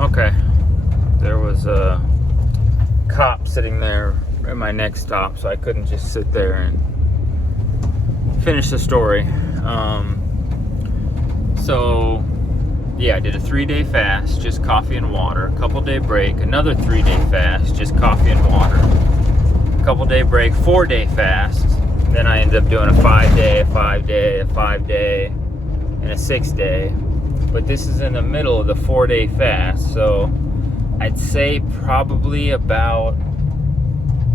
Okay. There was a cop sitting there at my next stop, so I couldn't just sit there and finish the story. So, yeah, I did a 3-day fast, just coffee and water. A couple-day break, another 3-day fast, just coffee and water. A couple-day break, 4-day fast. Then I ended up doing a 5-day, a 5-day, a 5-day, and a 6-day. But this is in the middle of the 4-day fast, so I'd say probably about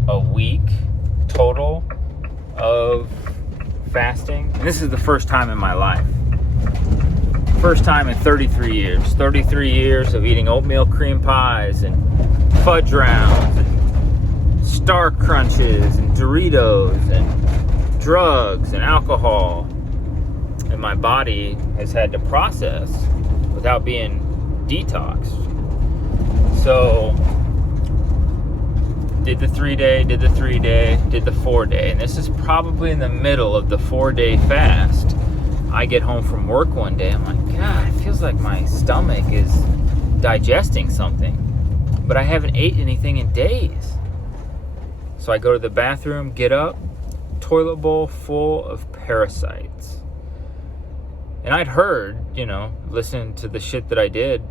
a week total of fasting. And this is the first time in my life. First time in 33 years. 33 years of eating oatmeal cream pies and fudge rounds and Star Crunches and Doritos and drugs and alcohol. And my body has had to process without being detoxed. So, did the 3-day, did the 3-day, did the 4-day. And this is probably in the middle of the 4-day fast. I get home from work one day, I'm like, God, it feels like my stomach is digesting something. But I haven't ate anything in days. So I go to the bathroom, get up, toilet bowl full of parasites. And I'd heard, listening to the shit that I did,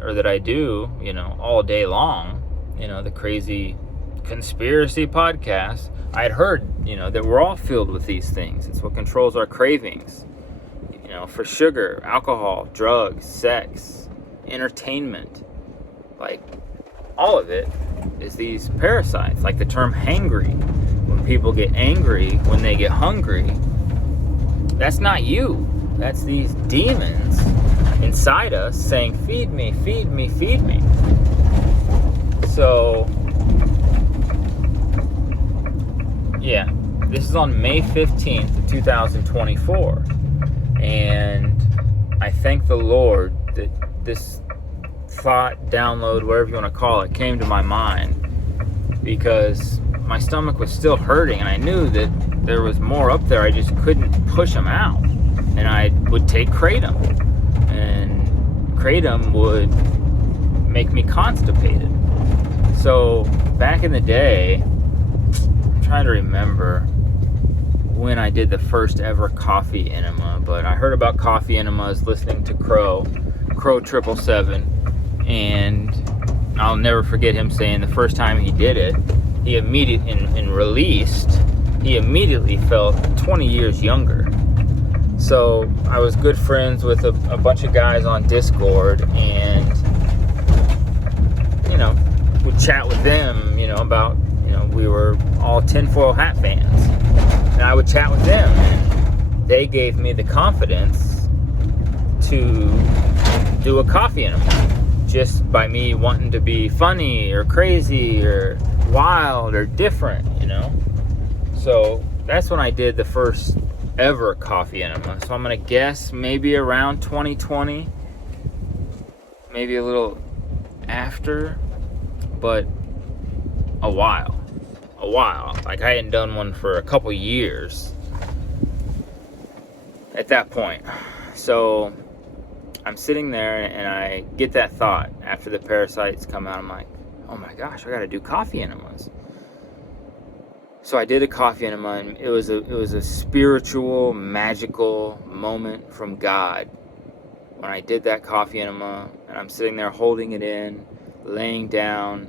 or that I do, all day long, the crazy conspiracy podcast, I'd heard, that we're all filled with these things. It's what controls our cravings, for sugar, alcohol, drugs, sex, entertainment. Like, all of it is these parasites, like the term hangry. When people get angry, when they get hungry, that's not you. That's these demons inside us saying, feed me, feed me, feed me. So, yeah, this is on May 15th of 2024. And I thank the Lord that this thought, download, whatever you want to call it, came to my mind, because my stomach was still hurting and I knew that there was more up there. I just couldn't push them out. And I would take Kratom, and Kratom would make me constipated. So back in the day, I'm trying to remember when I did the first ever coffee enema, but I heard about coffee enemas listening to Crow 777, and I'll never forget him saying the first time he did it, he immediately felt 20 years younger. So I was good friends with a bunch of guys on Discord, and would chat with them, about, we were all tinfoil hat fans, and I would chat with them, and they gave me the confidence to do a coffee enema, just by me wanting to be funny or crazy or wild or different, So that's when I did the first ever coffee enema. So I'm gonna guess maybe around 2020, maybe a little after, but a while. Like, I hadn't done one for a couple years at that point. So I'm sitting there and I get that thought after the parasites come out. I'm like, oh my gosh, I gotta do coffee enemas. So I did a coffee enema, and it was a spiritual, magical moment from God when I did that coffee enema. And I'm sitting there holding it in, laying down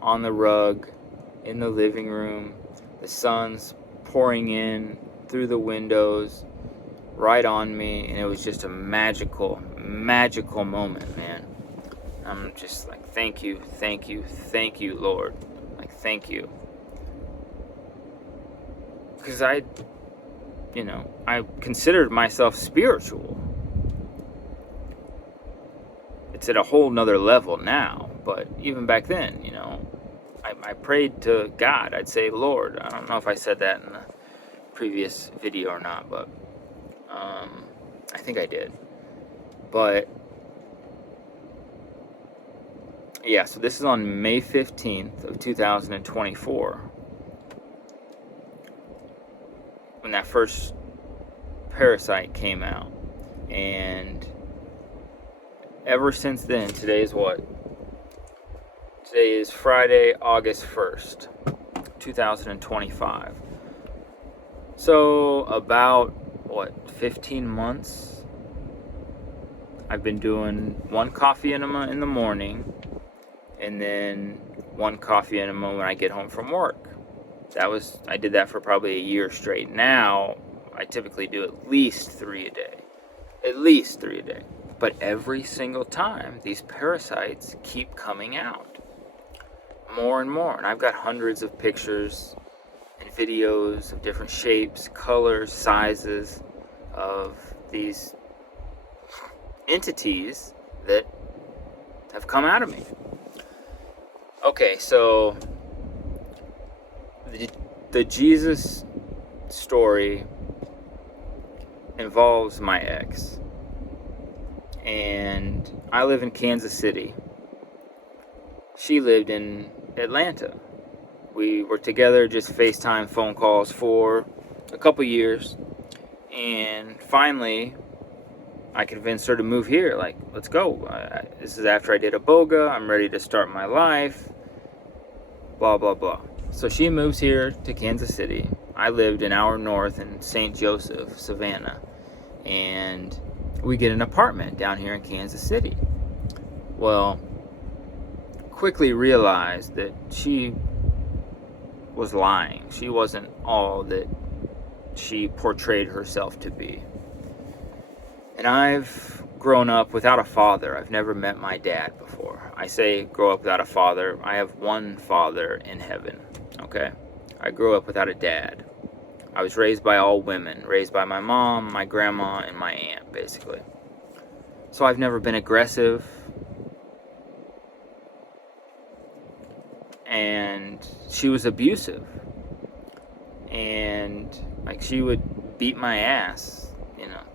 on the rug in the living room. The sun's pouring in through the windows right on me, and it was just a magical moment, man. I'm just like, thank you, Lord. Like, thank you. Because I considered myself spiritual. It's at a whole nother level now, but even back then, I prayed to God. I'd say, Lord, I don't know if I said that in the previous video or not, but I think I did. But yeah, so this is on May 15th of 2024. When that first parasite came out. And ever since then, today is what? Today is Friday, August 1st, 2025. So about, 15 months, I've been doing one coffee enema in the morning and then one coffee enema when I get home from work. I did that for probably a year straight. Now, I typically do at least 3 a day. At least 3 a day. But every single time, these parasites keep coming out. More and more. And I've got hundreds of pictures and videos of different shapes, colors, sizes of these entities that have come out of me. Okay, so the Jesus story involves my ex. And I live in Kansas City. She lived in Atlanta. We were together, just FaceTime phone calls for a couple years. And finally, I convinced her to move here. Like, let's go. This is after I did a boga. I'm ready to start my life. Blah, blah, blah. So she moves here to Kansas City. I lived an hour north in St. Joseph, Savannah. And we get an apartment down here in Kansas City. Well, quickly realized that she was lying. She wasn't all that she portrayed herself to be. And I've grown up without a father. I've never met my dad before. I say grow up without a father. I have one father in heaven, okay? I grew up without a dad. I was raised by all women, raised by my mom, my grandma, and my aunt, basically. So I've never been aggressive. And she was abusive. And like she would beat my ass,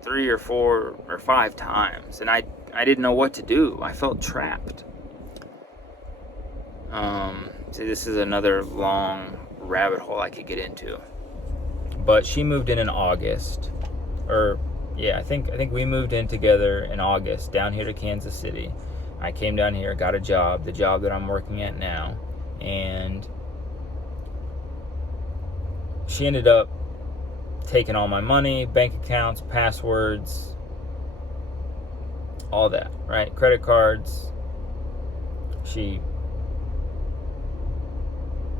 3 or 4 or 5 times. And I didn't know what to do. I felt trapped. See, this is another long rabbit hole I could get into. But she moved in August. I think we moved in together in August down here to Kansas City. I came down here, got a job, the job that I'm working at now. And she ended up taking all my money, bank accounts, passwords, all that, right? Credit cards. She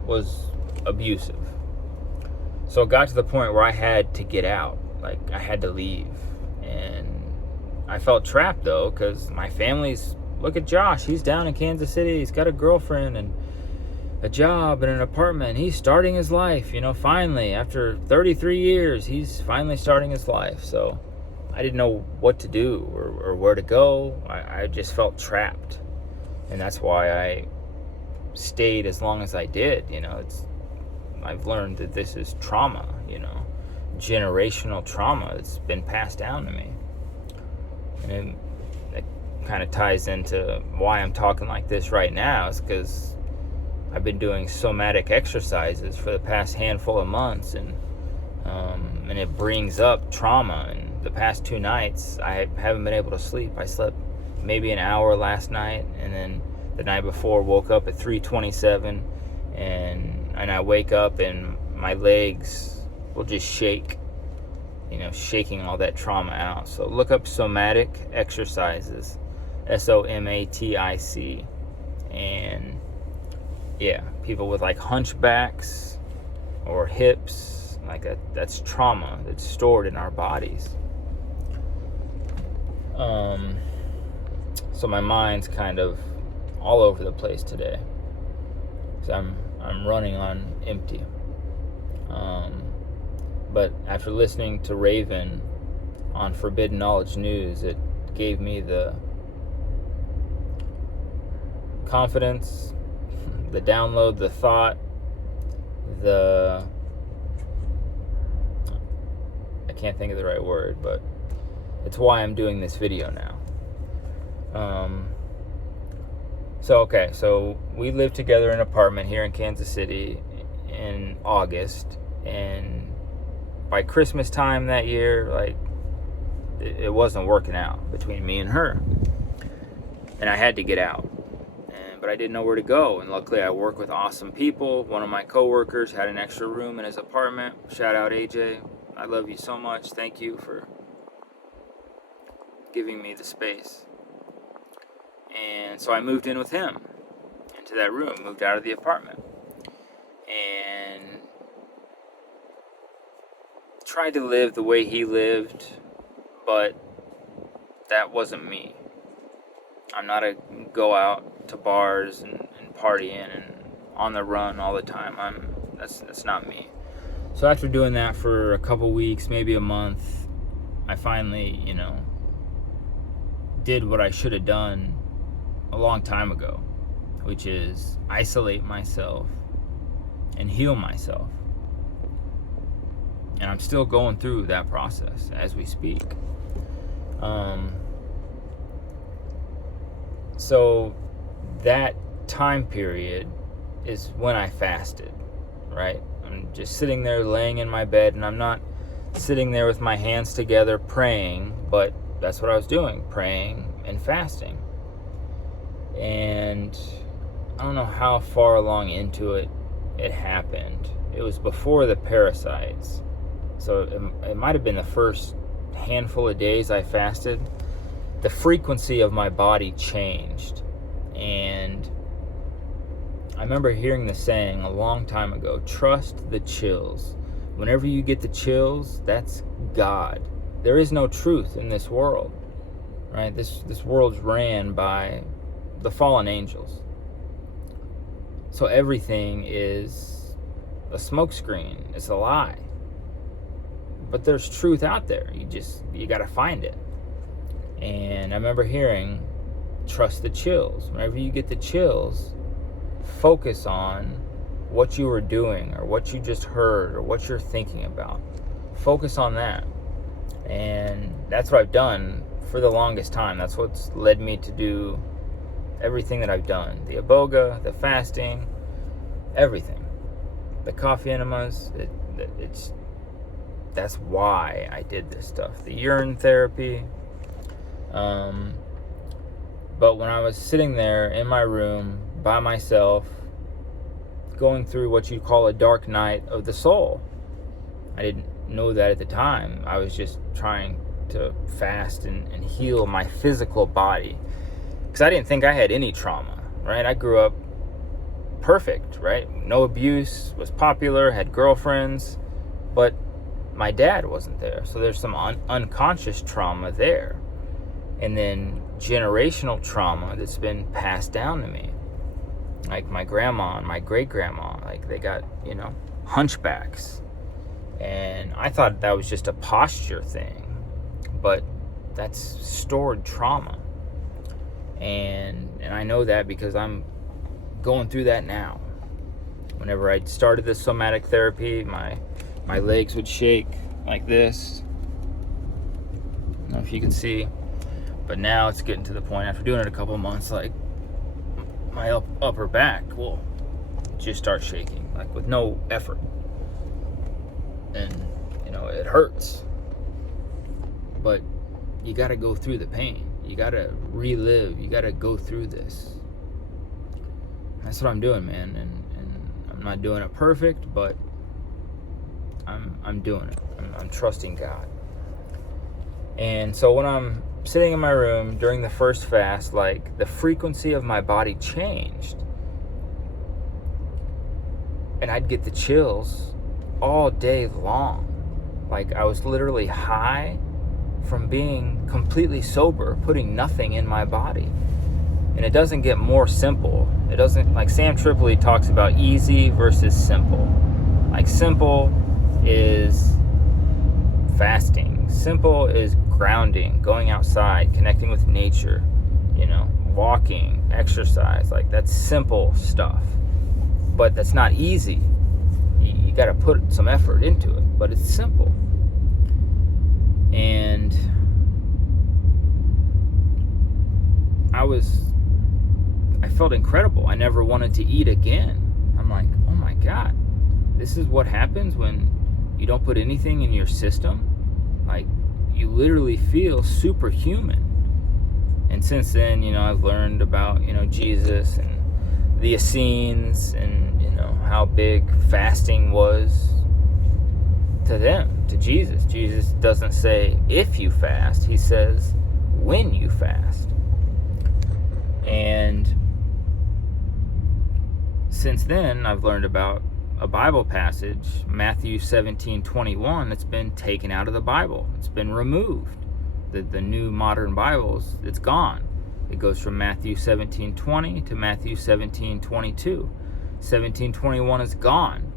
was abusive. So it got to the point where I had to get out. Like, I had to leave. And I felt trapped, though, because my family's... Look at Josh. He's down in Kansas City. He's got a girlfriend and a job and an apartment. He's starting his life, finally. After 33 years, he's finally starting his life. So I didn't know what to do or where to go. I just felt trapped. And that's why I stayed as long as I did. I've learned that this is trauma, generational trauma that's been passed down to me. And it kind of ties into why I'm talking like this right now, is because I've been doing somatic exercises for the past handful of months, and it brings up trauma. And the past 2 nights, I haven't been able to sleep. I slept maybe an hour last night, and then the night before woke up at 3:27, and I wake up and my legs will just shake, shaking all that trauma out. So look up somatic exercises, SOMATIC, and people with like hunchbacks or hips, like that's trauma that's stored in our bodies. So my mind's kind of all over the place today. So I'm running on empty. But after listening to Raven on Forbidden Knowledge News, it gave me the confidence, the download, the thought, I can't think of the right word, but it's why I'm doing this video now. So we lived together in an apartment here in Kansas City in August, and by Christmas time that year, like, it wasn't working out between me and her, and I had to get out. but I didn't know where to go. And luckily I work with awesome people. One of my coworkers had an extra room in his apartment. Shout out AJ. I love you so much. Thank you for giving me the space. And so I moved in with him into that room, moved out of the apartment, and tried to live the way he lived, but that wasn't me. I'm not a go out to bars and partying and on the run all the time. That's not me. So after doing that for a couple weeks, maybe a month, I finally, did what I should have done a long time ago, which is isolate myself and heal myself. And I'm still going through that process as we speak. So that time period is when I fasted, right? I'm just sitting there laying in my bed, and I'm not sitting there with my hands together praying, but that's what I was doing, praying and fasting. And I don't know how far along into it happened. It was before the parasites. So it might have been the first handful of days I fasted. The frequency of my body changed. And I remember hearing the saying a long time ago, trust the chills. Whenever you get the chills, that's God. There is no truth in this world, right? This world's ran by the fallen angels. So everything is a smokescreen. It's a lie. But there's truth out there. You got to find it. And I remember hearing, trust the chills. Whenever you get the chills, focus on what you were doing or what you just heard or what you're thinking about. Focus on that. And that's what I've done for the longest time. That's what's led me to do everything that I've done. The iboga, the fasting, everything. The coffee enemas, that's why I did this stuff. The urine therapy. But when I was sitting there in my room by myself, going through what you'd call a dark night of the soul, I didn't know that at the time. I was just trying to fast and heal my physical body, because I didn't think I had any trauma, right? I grew up perfect, right? No abuse, was popular, had girlfriends, but my dad wasn't there. So there's some unconscious trauma there. And then generational trauma that's been passed down to me. Like my grandma and my great-grandma, like they got, hunchbacks. And I thought that was just a posture thing, but that's stored trauma. And I know that because I'm going through that now. Whenever I started this somatic therapy, my legs would shake like this. I don't know if you can see, but now it's getting to the point after doing it a couple months, like my upper back will just start shaking, like with no effort. And, it hurts. But you got to go through the pain. You got to relive. You got to go through this. That's what I'm doing, man. And I'm not doing it perfect, but I'm doing it. I'm trusting God. And so when I'm sitting in my room during the first fast, like the frequency of my body changed. And I'd get the chills all day long. Like I was literally high from being completely sober, putting nothing in my body. And it doesn't get more simple. It doesn't, like Sam Tripoli talks about easy versus simple. Like simple is fasting. Simple is grounding, going outside, connecting with nature, walking, exercise. Like that's simple stuff. But that's not easy. You got to put some effort into it, but it's simple. And I felt incredible. I never wanted to eat again. I'm like, oh my God, this is what happens when you don't put anything in your system. Like you literally feel superhuman. And since then, I've learned about, Jesus and the Essenes and, you know, how big fasting was to them, to Jesus. Jesus doesn't say if you fast, he says when you fast. And since then, I've learned about a Bible passage, Matthew 17:21, that's been taken out of the Bible. It's been removed. The new modern Bibles, it's gone. It goes from Matthew 17:20 to Matthew 17:22. 17:21 is gone.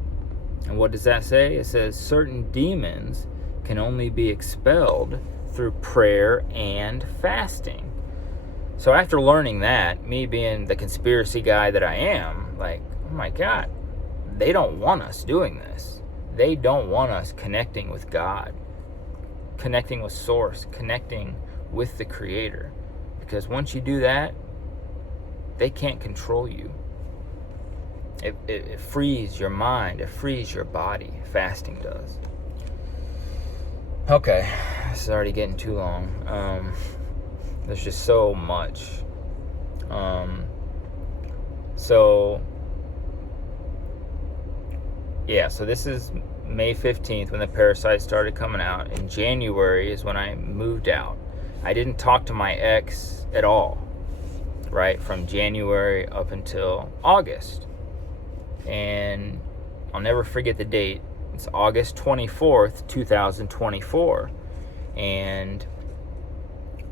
And what does that say? It says certain demons can only be expelled through prayer and fasting. So after learning that, me being the conspiracy guy that I am, like, oh my God, they don't want us doing this. They don't want us connecting with God, connecting with Source, connecting with the Creator. Because once you do that, they can't control you. It frees your mind, it frees your body. Fasting does. Okay, this is already getting too long. There's just so much. So this is May 15th when the parasites started coming out. In January is when I moved out. I didn't talk to my ex at all, right? From January up until August. And I'll never forget the date. It's August 24th, 2024. And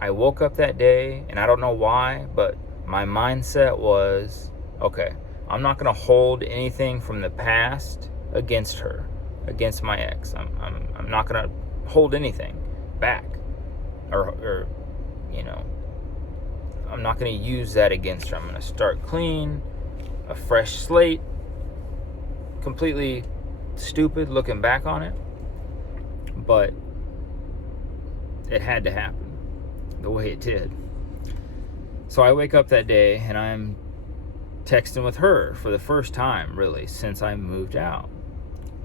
I woke up that day, and I don't know why, but my mindset was, okay, I'm not going to hold anything from the past against her, against my ex. I'm not going to hold anything back. Or you know, I'm not going to use that against her. I'm going to start clean, a fresh slate, completely stupid looking back on it, but it had to happen the way it did. So I wake up that day and I'm texting with her for the first time, really, since I moved out.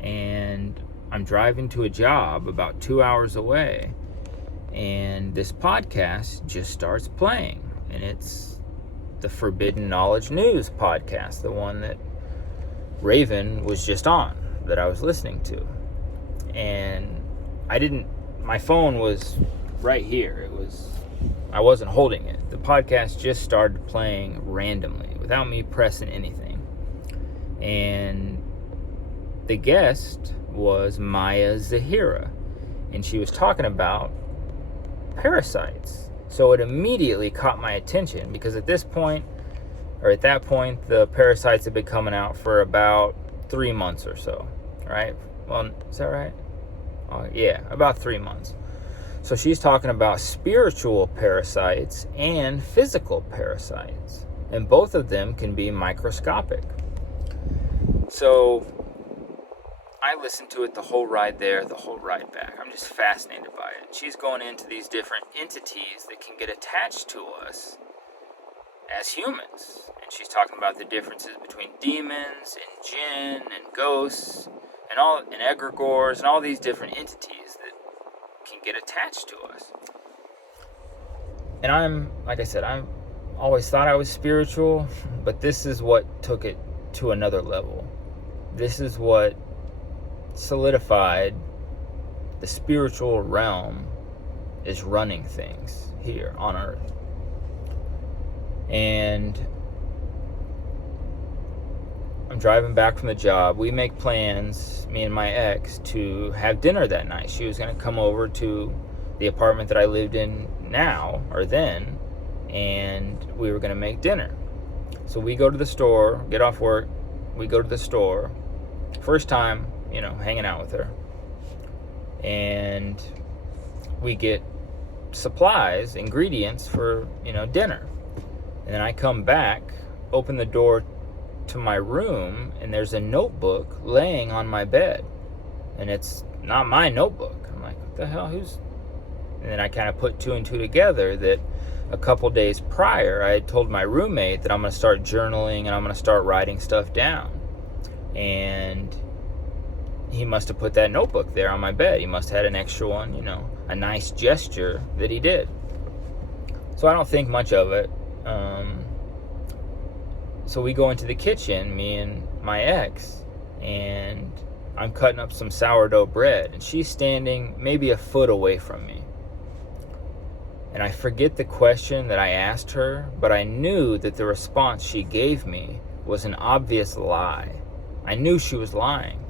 And I'm driving to a job about 2 hours away, and this podcast just starts playing. And it's the Forbidden Knowledge News podcast, the one that Raven was just on, that I was listening to. And my phone was right here. I wasn't holding it. The podcast just started playing randomly without me pressing anything. And the guest was Maya Zahira, and she was talking about parasites. So it immediately caught my attention, because at that point, the parasites have been coming out for about 3 months or so, right? Well, is that right? Yeah, about 3 months. So she's talking about spiritual parasites and physical parasites, and both of them can be microscopic. So I listened to it the whole ride there, the whole ride back. I'm just fascinated by it. She's going into these different entities that can get attached to us as humans. And she's talking about the differences between demons and jinn and ghosts and egregores and all these different entities that can get attached to us. And I always thought I was spiritual, but this is what took it to another level. This is what solidified the spiritual realm is running things here on Earth. And I'm driving back from the job. We make plans, me and my ex, to have dinner that night. She was going to come over to the apartment that I lived in then, and we were going to make dinner. So we go to the store, get off work, we go to the store. First time, hanging out with her. And we get supplies, ingredients for, dinner. And then I come back, open the door to my room, and there's a notebook laying on my bed. And it's not my notebook. I'm like, what the hell? And then I kind of put two and two together that a couple days prior, I had told my roommate that I'm going to start journaling and I'm going to start writing stuff down. And he must have put that notebook there on my bed. He must have had an extra one, a nice gesture that he did. So I don't think much of it. So we go into the kitchen, me and my ex, and I'm cutting up some sourdough bread, and she's standing maybe a foot away from me. And I forget the question that I asked her, but I knew that the response she gave me was an obvious lie. I knew she was lying.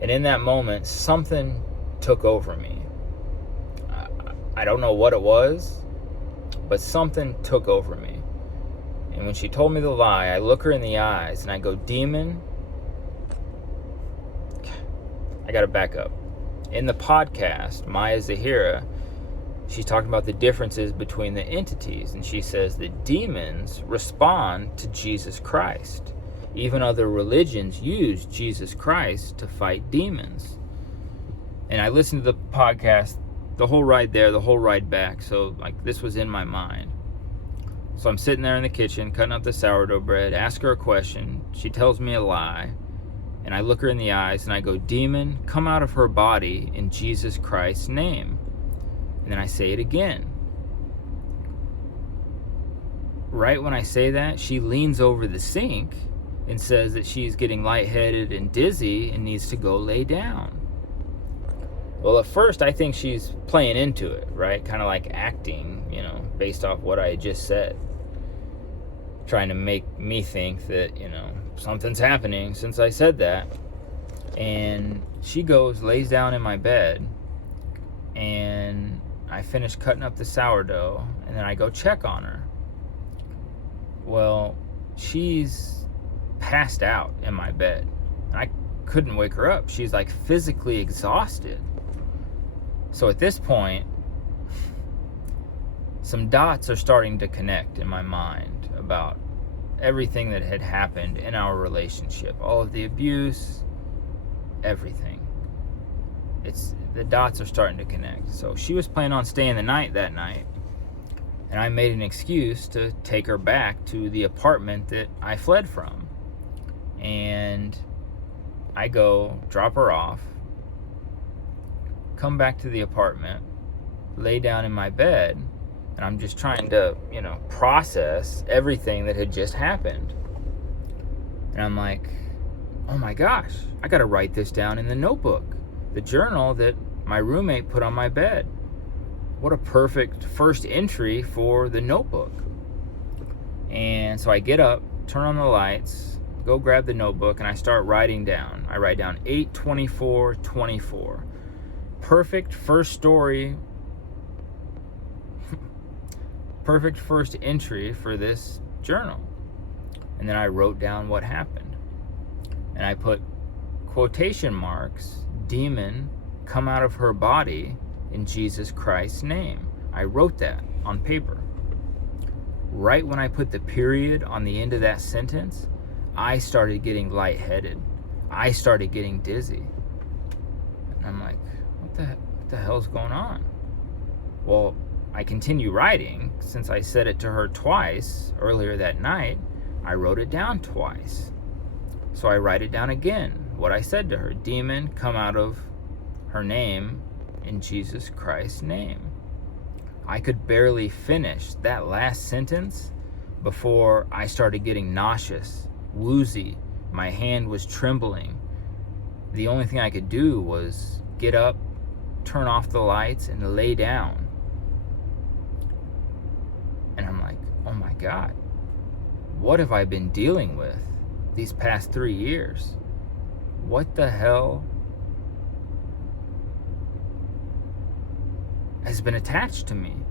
And in that moment, something took over me. I don't know what it was, but something took over me. And when she told me the lie, I look her in the eyes and I go, "Demon," I gotta back up. In the podcast, Maya Zahira, she's talking about the differences between the entities, and she says that demons respond to Jesus Christ. Even other religions use Jesus Christ to fight demons. And I listened to the podcast, the whole ride there, the whole ride back, so like this was in my mind. So I'm sitting there in the kitchen, cutting up the sourdough bread, ask her a question, she tells me a lie, and I look her in the eyes and I go, "Demon, come out of her body in Jesus Christ's name." And then I say it again. Right when I say that, she leans over the sink and says that she's getting lightheaded and dizzy and needs to go lay down. Well, at first I think she's playing into it, right? Kind of like acting, based off what I had just said. Trying to make me think that, something's happening since I said that. And she goes, lays down in my bed, and I finish cutting up the sourdough, and then I go check on her. Well, she's passed out in my bed. I couldn't wake her up. She's like physically exhausted. So at this point, some dots are starting to connect in my mind about everything that had happened in our relationship, all of the abuse, everything. The dots are starting to connect. So she was planning on staying the night that night, and I made an excuse to take her back to the apartment that I fled from. And I go drop her off, come back to the apartment, lay down in my bed, and I'm just trying to, process everything that had just happened. And I'm like, oh my gosh, I gotta write this down in the notebook, the journal that my roommate put on my bed. What a perfect first entry for the notebook. And so I get up, turn on the lights, go grab the notebook, and I start writing down. I write down 8/24/24. Perfect first story. Perfect first entry for this journal. And then I wrote down what happened. And I put quotation marks, "Demon, come out of her body in Jesus Christ's name." I wrote that on paper. Right when I put the period on the end of that sentence, I started getting lightheaded. I started getting dizzy. And I'm like, what the hell's going on? Well, I continue writing. Since I said it to her twice earlier that night, I wrote it down twice. So I write it down again, what I said to her. "Demon, come out of her name in Jesus Christ's name." I could barely finish that last sentence before I started getting nauseous, woozy. My hand was trembling. The only thing I could do was get up, turn off the lights, and lay down. And I'm like, oh my God, what have I been dealing with these past 3 years? What the hell has been attached to me?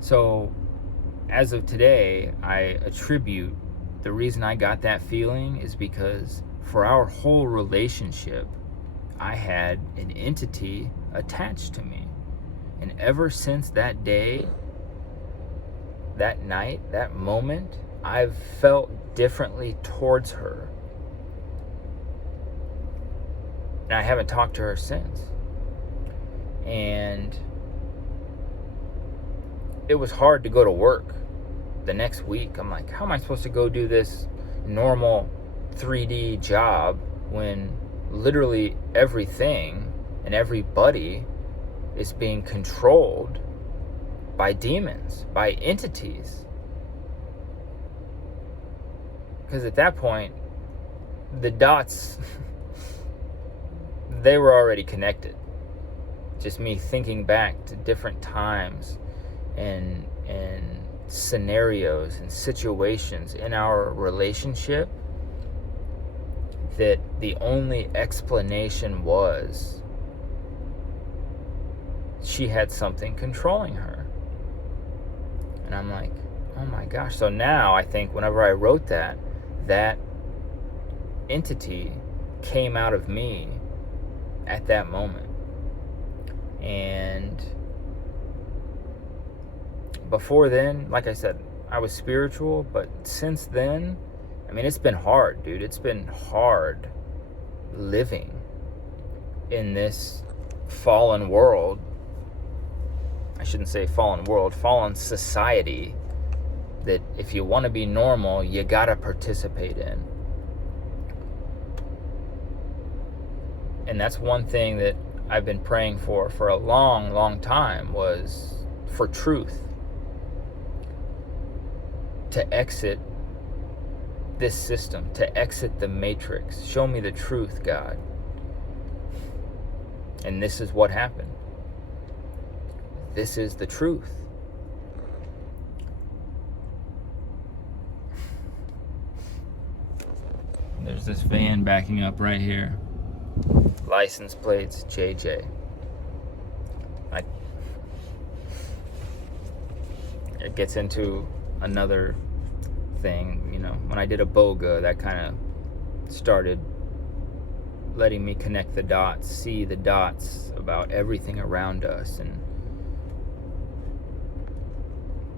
So as of today, I attribute the reason I got that feeling is because for our whole relationship, I had an entity attached to me. And ever since that day, that night, that moment, I've felt differently towards her. And I haven't talked to her since. And it was hard to go to work the next week. I'm like, how am I supposed to go do this normal 3D job when literally everything and everybody is being controlled by demons, by entities? Because at that point, the dots, they were already connected. Just me thinking back to different times and scenarios and situations in our relationship that the only explanation was she had something controlling her. And I'm like, oh my gosh. So now I think whenever I wrote that entity came out of me at that moment. And before then, like I said, I was spiritual, but since then, I mean, it's been hard, dude. It's been hard living in this fallen world. I shouldn't say fallen world, fallen society that if you want to be normal, you gotta participate in. And that's one thing that I've been praying for a long, long time, was for truth. To exit this system, to exit the matrix. Show me the truth, God. And this is what happened. This is the truth. There's this van backing up right here. License plates JJ. It gets into another thing, you know. When I did a BOGA, that kind of started letting me connect the dots, see the dots about everything around us, and